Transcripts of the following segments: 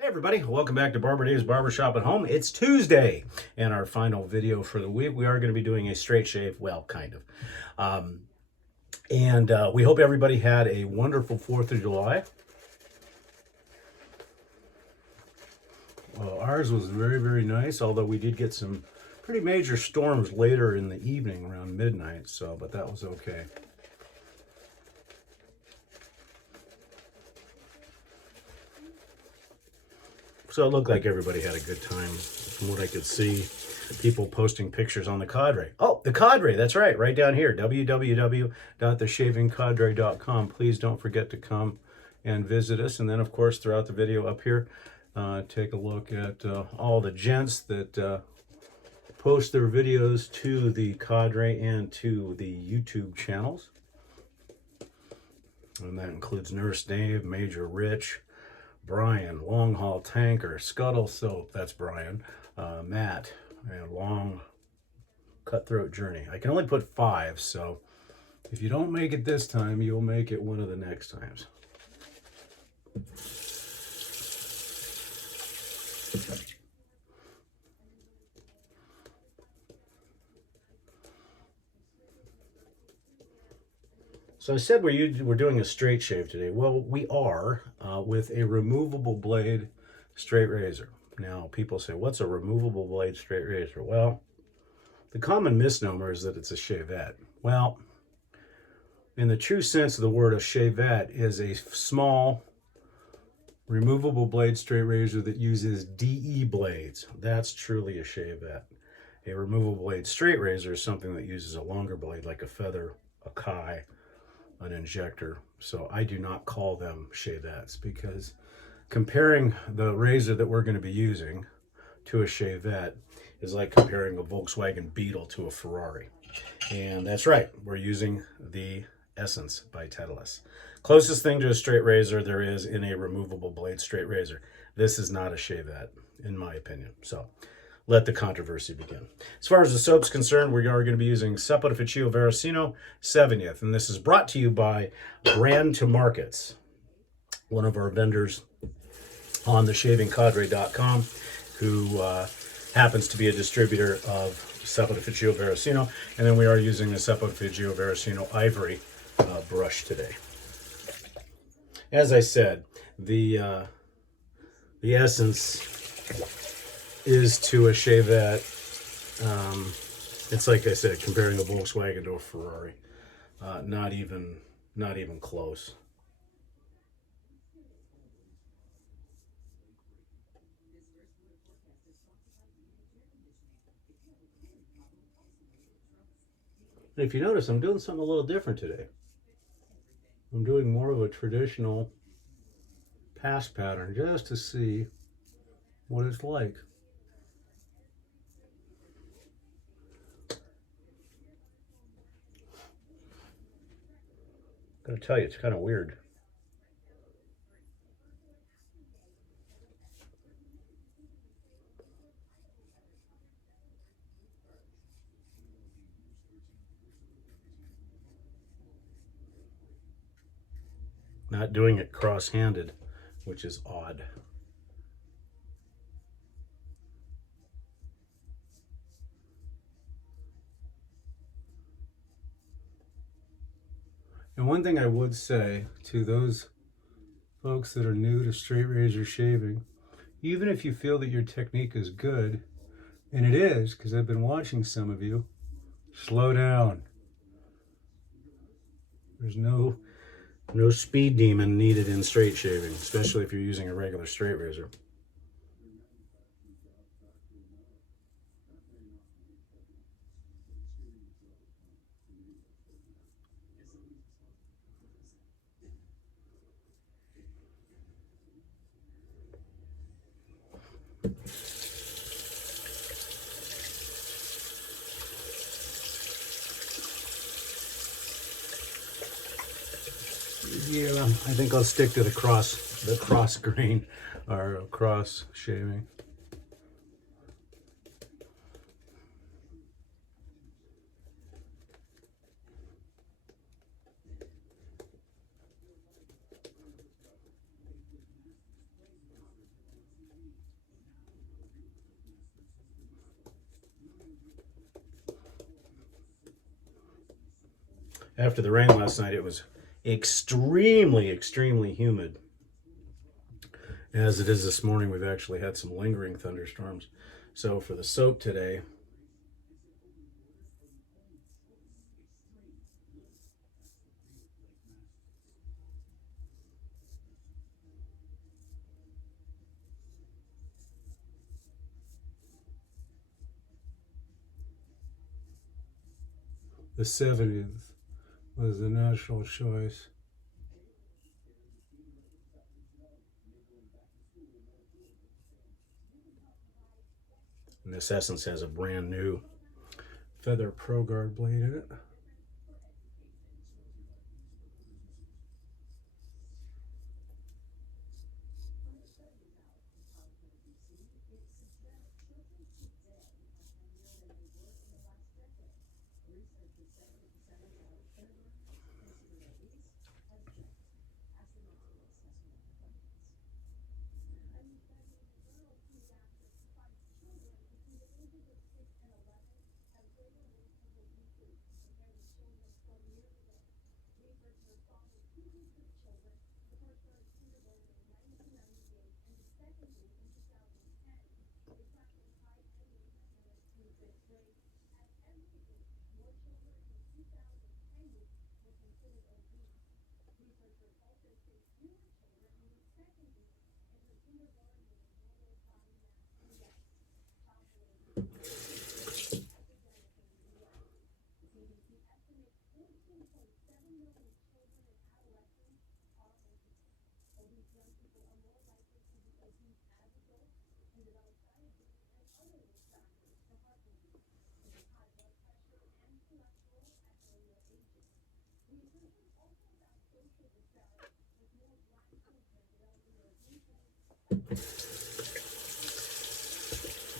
Hey everybody, welcome back to Barber Dave's Barbershop at Home. It's Tuesday, and our final video for the week. We are going to be doing a straight shave, well, kind of. We hope everybody had a wonderful 4th of July. Well, ours was very, very nice, although we did get some pretty major storms later in the evening around midnight, but that was okay. So it looked like everybody had a good time from what I could see. People posting pictures on the Cadre. Oh, the Cadre, that's right down here, www.theshavingcadre.com. Please don't forget to come and visit us. And then, of course, throughout the video up here, take a look at all the gents that post their videos to the Cadre and to the YouTube channels. And that includes Nurse Dave, Major Rich, Brian, Long Haul Tanker, Scuttle Soap, that's Brian, Matt, and Long Cutthroat Journey. I can only put 5, so if you don't make it this time, you'll make it one of the next times. So I said we're doing a straight shave today. Well, we are with a removable blade straight razor. Now, people say, what's a removable blade straight razor? Well, the common misnomer is that it's a shavette. Well, in the true sense of the word, a shavette is a small removable blade straight razor that uses DE blades. That's truly a shavette. A removable blade straight razor is something that uses a longer blade like a feather, a kai, an injector. So I do not call them shavettes, because comparing the razor that we're going to be using to a shavette is like comparing a Volkswagen Beetle to a Ferrari. And that's right, we're using the Essence by Tedalus. Closest thing to a straight razor there is in a removable blade straight razor. This is not a shavette, in my opinion. So let the controversy begin. As far as the soap's concerned, we are going to be using Saponaficcio Veracino 70th, and this is brought to you by Brand to Markets, one of our vendors on theshavingcadre.com, who happens to be a distributor of Saponaficcio Veracino, and then we are using the Saponaficcio Veracino Ivory brush today. As I said, the essence is to a shavette. It's like I said, comparing a Volkswagen to a Ferrari. Not even close. And if you notice, I'm doing something a little different today. I'm doing more of a traditional pass pattern just to see what it's like. I'm gonna tell you, it's kind of weird. Not doing it cross-handed, which is odd. And one thing I would say to those folks that are new to straight razor shaving, even if you feel that your technique is good, and it is, because I've been watching some of you, slow down. There's no speed demon needed in straight shaving, especially if you're using a regular straight razor. Yeah, I think I'll stick to the cross grain or cross shaving. After the rain last night, it was extremely, extremely humid. As it is this morning, we've actually had some lingering thunderstorms. So for the soap today, the 70th was the natural choice. And this Essence has a brand new Feather Pro Guard blade in it.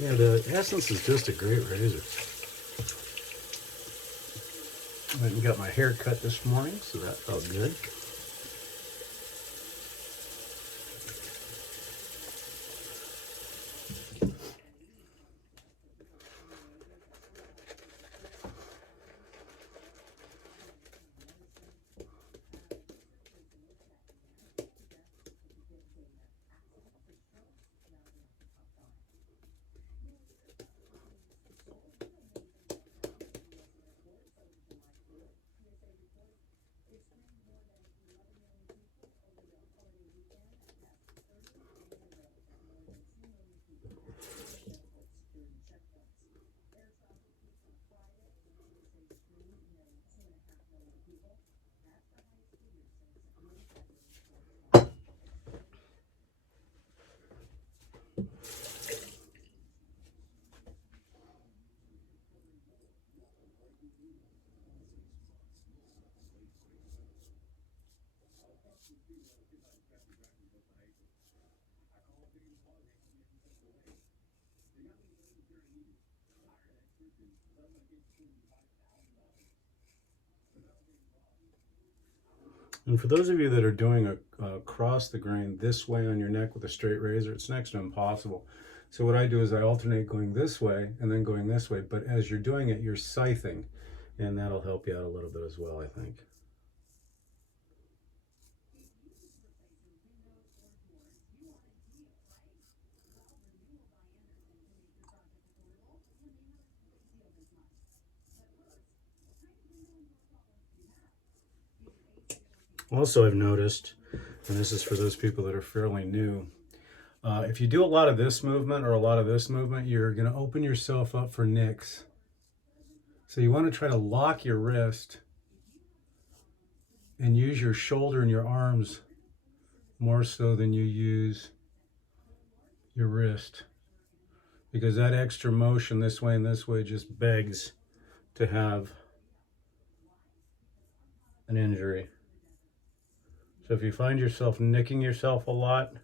Yeah, the Essence is just a great razor. I went and got my hair cut this morning, so that felt good. And for those of you that are doing a across the grain this way on your neck with a straight razor, it's next to impossible. So what I do is I alternate going this way and then going this way, but as you're doing it, you're scything, and that'll help you out a little bit as well, I think. Also, I've noticed, and this is for those people that are fairly new, if you do a lot of this movement or a lot of this movement, you're going to open yourself up for nicks. So you want to try to lock your wrist and use your shoulder and your arms more so than you use your wrist, because that extra motion this way and this way just begs to have an injury. So if you find yourself nicking yourself a lot,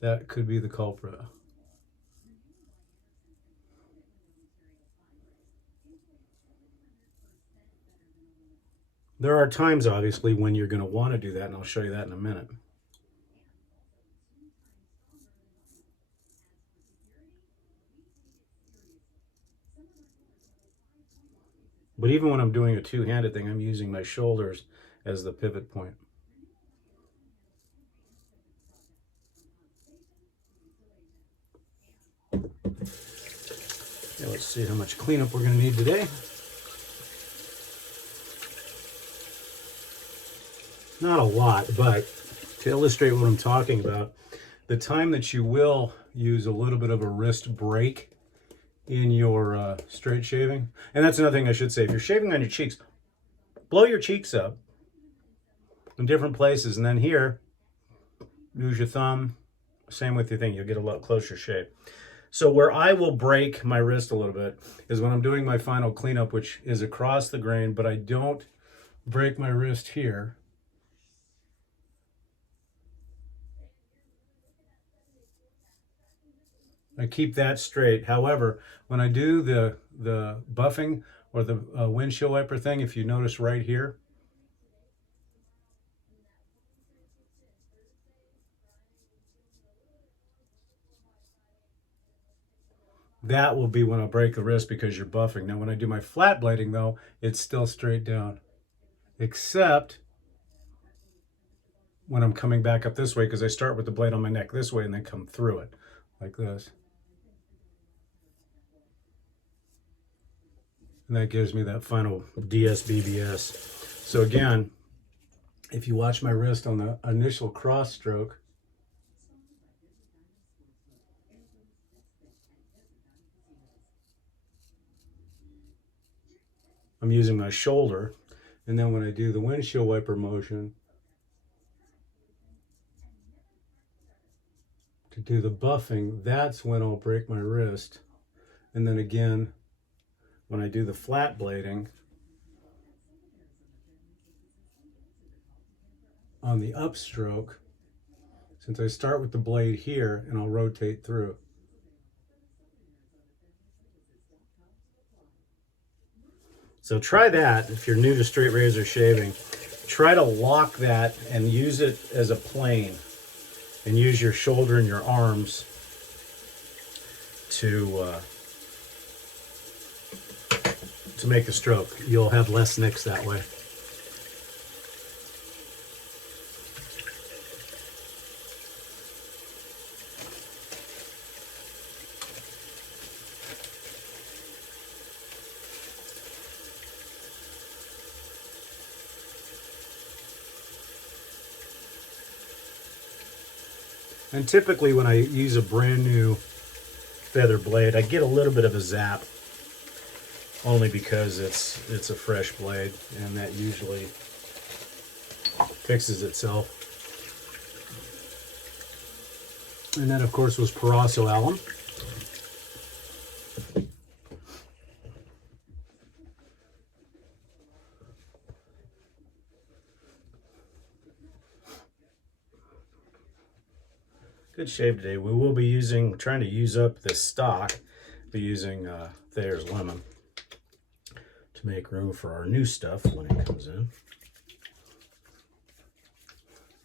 that could be the culprit. There are times, obviously, when you're going to want to do that, and I'll show you that in a minute. But even when I'm doing a two-handed thing, I'm using my shoulders as the pivot point. Now let's see how much cleanup we're going to need today. Not a lot, but to illustrate what I'm talking about, the time that you will use a little bit of a wrist break in your straight shaving, and that's another thing I should say, if you're shaving on your cheeks, blow your cheeks up in different places, and then here, use your thumb, same with your thing, you'll get a lot closer shave. So where I will break my wrist a little bit is when I'm doing my final cleanup, which is across the grain, but I don't break my wrist here. I keep that straight. However, when I do the buffing or the windshield wiper thing, if you notice right here, that will be when I'll break the wrist because you're buffing. Now, when I do my flat blading, though, it's still straight down, except when I'm coming back up this way, because I start with the blade on my neck this way and then come through it like this. And that gives me that final DSBBS. So again, if you watch my wrist on the initial cross stroke, I'm using my shoulder. And then when I do the windshield wiper motion, to do the buffing, that's when I'll break my wrist. And then again, when I do the flat blading, on the upstroke, since I start with the blade here and I'll rotate through. So try that if you're new to straight razor shaving. Try to lock that and use it as a plane, and use your shoulder and your arms to make the stroke. You'll have less nicks that way. And typically when I use a brand new feather blade, I get a little bit of a zap, only because it's a fresh blade, and that usually fixes itself. And that, of course, was Paraso alum. Good shave today. We will be trying to use up this stock. Be using Thayer's lemon to make room for our new stuff when it comes in.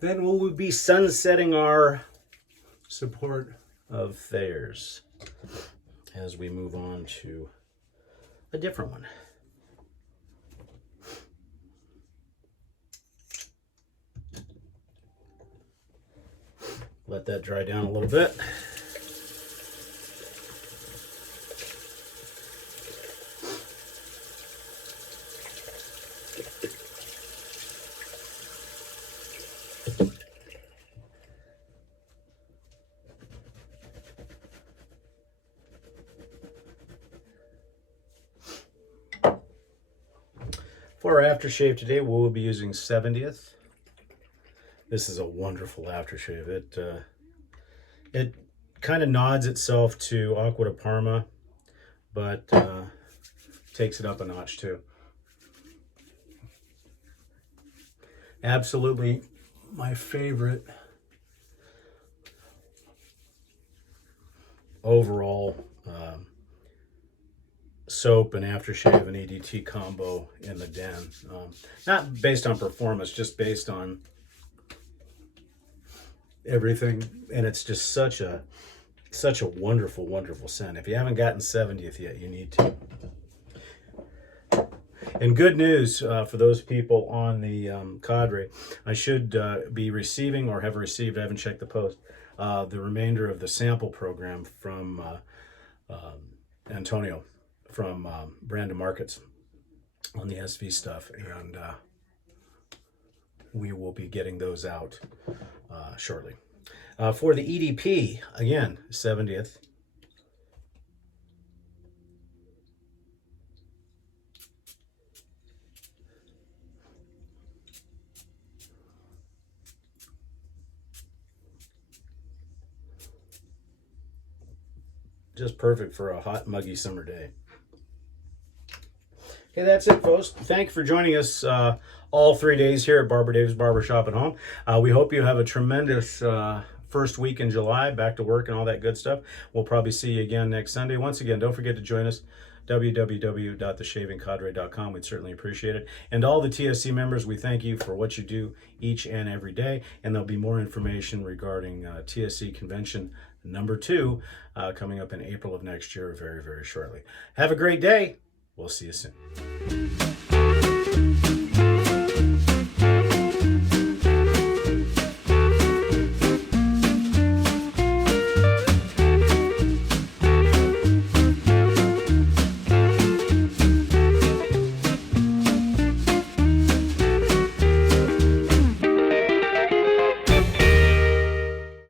Then we'll be sunsetting our support of Thayer's as we move on to a different one. Let that dry down a little bit. For our aftershave today, we'll be using 70th. This is a wonderful aftershave. It kind of nods itself to Aqua de Parma, but takes it up a notch too. Absolutely my favorite overall soap and aftershave and ADT combo in the den. Not based on performance, just based on everything, and it's just such a wonderful scent. If you haven't gotten 70th yet, you need to. And good news for those people on the cadre. I should be receiving or have received, I haven't checked the post, the remainder of the sample program from Antonio from Brandon Markets on the SV stuff. And we will be getting those out shortly. For the EDP, again, 70th. Just perfect for a hot, muggy summer day. Okay, that's it, folks. Thank you for joining us all 3 days here at Barbara Davis Barbershop at Home. We hope you have a tremendous first week in July, back to work and all that good stuff. We'll probably see you again next Sunday. Once again, don't forget to join us, www.theshavingcadre.com. We'd certainly appreciate it. And all the TSC members, we thank you for what you do each and every day. And there'll be more information regarding TSC Convention number 2 coming up in April of next year very, very shortly. Have a great day. We'll see you soon.